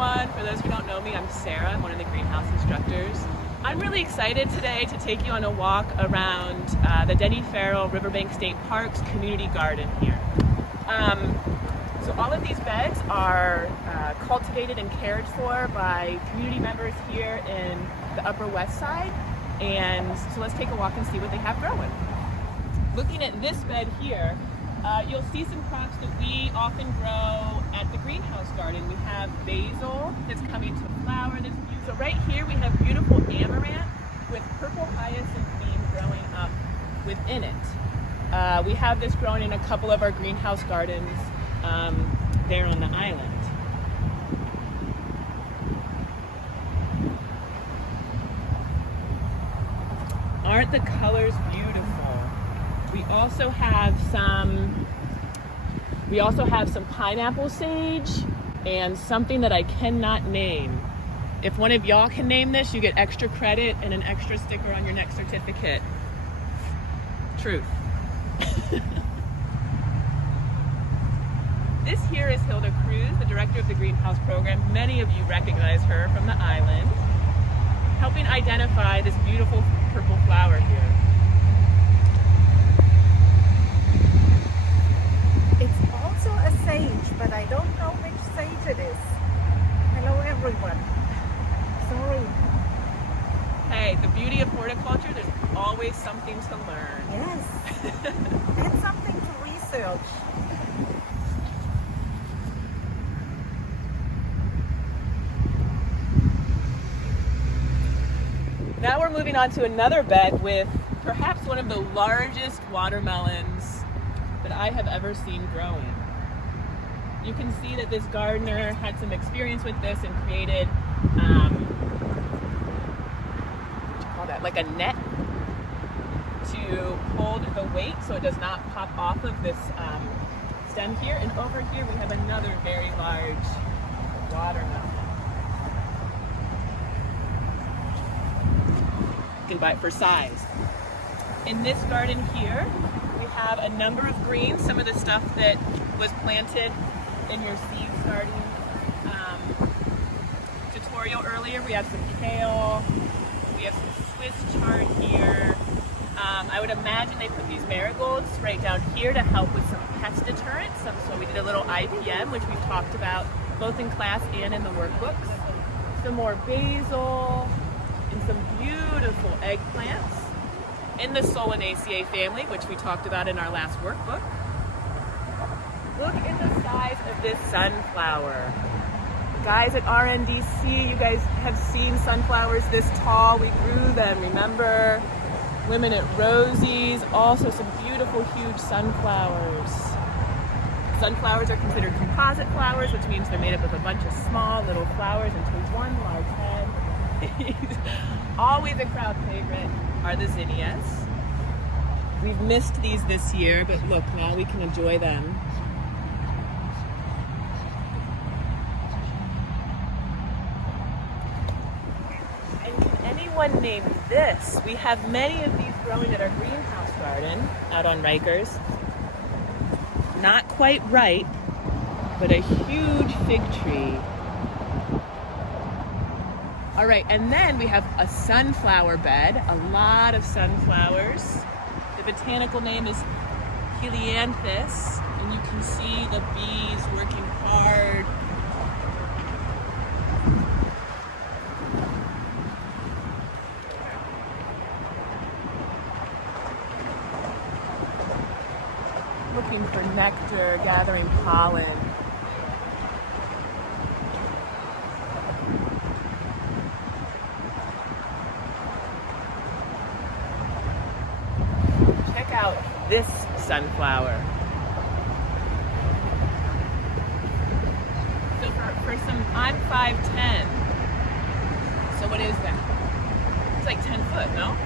everyone. For those who don't know me, I'm Sarah. I'm one of the greenhouse instructors. I'm really excited today to take you on a walk around the Denny Farrell Riverbank State Park's community garden here. So all of these beds are cultivated and cared for by community members here in the Upper West Side. And so let's take a walk and see what they have growing. Looking at this bed here, you'll see some crops that we often grow at the greenhouse garden. We have basil that's coming to flower. So right here we have beautiful amaranth with purple hyacinth bean growing up within it. We have this growing in a couple of our greenhouse gardens there on the island. Aren't the colors beautiful? We also have some pineapple sage and something that I cannot name. If one of y'all can name this, you get extra credit and an extra sticker on your next certificate. Truth. This here is Hilda Cruz, the director of the Greenhouse Program. Many of you recognize her from the island, helping identify this beautiful purple flower here. It's also a sage, but I don't know which sage it is. Hello everyone. Sorry. Hey, the beauty of horticulture, there's always something to learn. Yes. And something to research. Now we're moving on to another bed with perhaps one of the largest watermelons that I have ever seen growing. You can see that this gardener had some experience with this and created like a net to hold the weight so it does not pop off of this stem here. And over here we have another very large watermelon. You can buy it for size. In this garden here, we have a number of greens, some of the stuff that was planted in your seed starting tutorial earlier. We have some kale, we have some Swiss chard here. I would imagine they put these marigolds right down here to help with some pest deterrent. So we did a little IPM, which we've talked about both in class and in the workbooks. Some more basil and some beautiful eggplants in the Solanaceae family, which we talked about in our last workbook. Look at the size of this sunflower. Guys at RNDC, you guys have seen sunflowers this tall. We grew them, remember? Women at Rosie's, also some beautiful, huge sunflowers. Sunflowers are considered composite flowers, which means they're made up of a bunch of small little flowers into one large head. Always a crowd favorite are the zinnias. We've missed these this year, but look, now we can enjoy them. Anyone name this? We have many of these growing at our greenhouse garden out on Rikers. Not quite ripe, but a huge fig tree. All right, and then we have a sunflower bed, a lot of sunflowers. The botanical name is Helianthus, and you can see the bees working hard. Looking for nectar, gathering pollen. Check out this sunflower. So for some, I'm 5'10". So what is that? It's like 10 foot, no?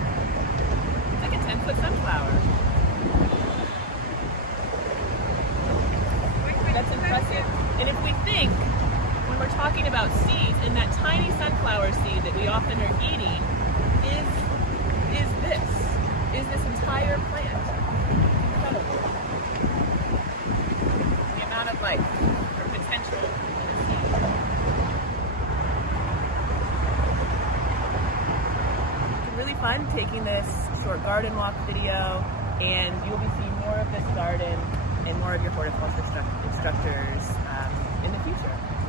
It's like a 10-foot sunflower. That's impressive. And if we think, when we're talking about seeds, and that tiny sunflower seed that we often are eating is this entire plant. Incredible. The amount of life or potential in a seed. really fun taking this short garden walk video, and you'll be seeing more of this garden and more of your horticulture instructors in the future.